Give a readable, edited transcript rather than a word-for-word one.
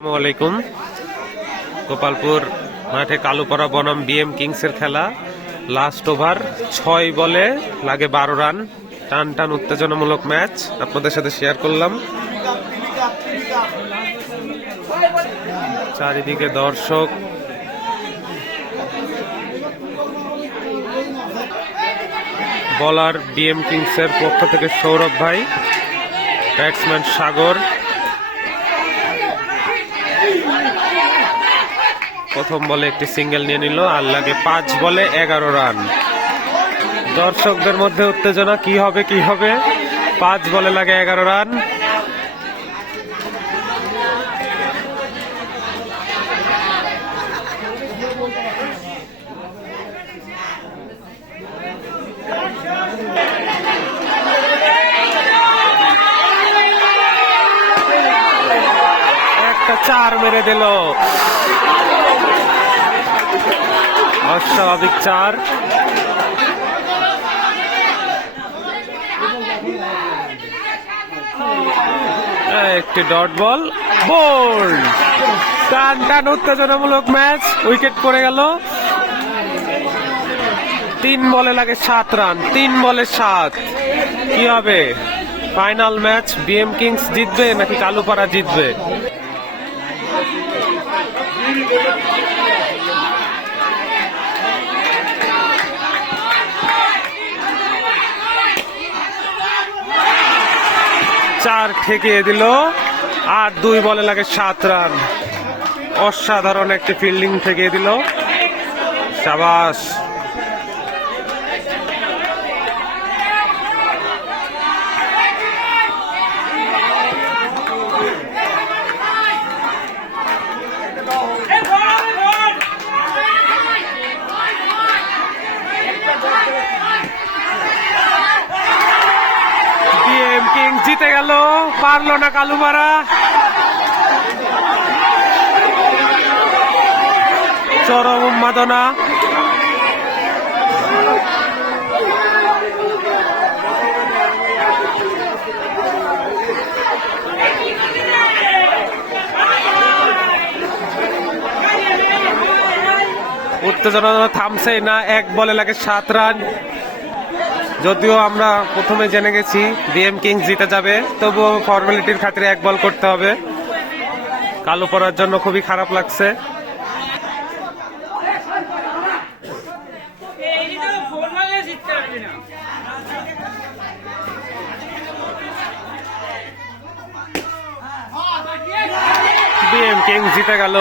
আসসালামাইকুম। গোপালপুর মাঠে কালুপাড়া বনাম বিএম কিংসের খেলা। লাস্ট ওভার, 6 বলে লাগে 12 রান। টান টান উত্তেজনামূলক ম্যাচ আপনাদের সাথে শেয়ার করলাম। চারিদিকে দর্শক। বলার বিএম কিংসের পক্ষ থেকে সৌরভ ভাই, ব্যাটসম্যান সাগর। প্রথম বলে একটি সিঙ্গেল নিয়ে নিল, আর লাগে 5 বলে 11 রান। দর্শকদের মধ্যে উত্তেজনা, কি হবে কি হবে। 5 বলে লাগে 11 রান। একটা 4 মেরে দিল, অস্বাভাবিক 4। একটি ডট বল, বোল্ড। টান টান উত্তেজনামূলক ম্যাচ, উইকেট পড়ে গেল। 3 বলে লাগে 7 রান। 3 বলে 7, কি হবে? ফাইনাল ম্যাচ বিএম কিংস জিতবে নাকি কালুপাড়া জিতবে? চার ঠেকিয়ে দিল, আর 2 বলে লাগে 7 রান। অসাধারণ একটি ফিল্ডিং ঠেকিয়ে দিল, শাবাশ। বিএম কিংস জিতে গেল, পারলো না কালুপাড়া। চরম উন্মাদনা। উত্তেজনা থামছেই না। 1 বলে লাগে 7 রান। যদিও আমরা প্রথমে জেনে গেছি বিএম কিংস জিতে যাবে, তবুও ফর্মালিটির খাতিরে 1 বল করতে হবে। কালুপাড়ার জন্য খুবই খারাপ লাগছে। বিএম কিংস জিতে গেল।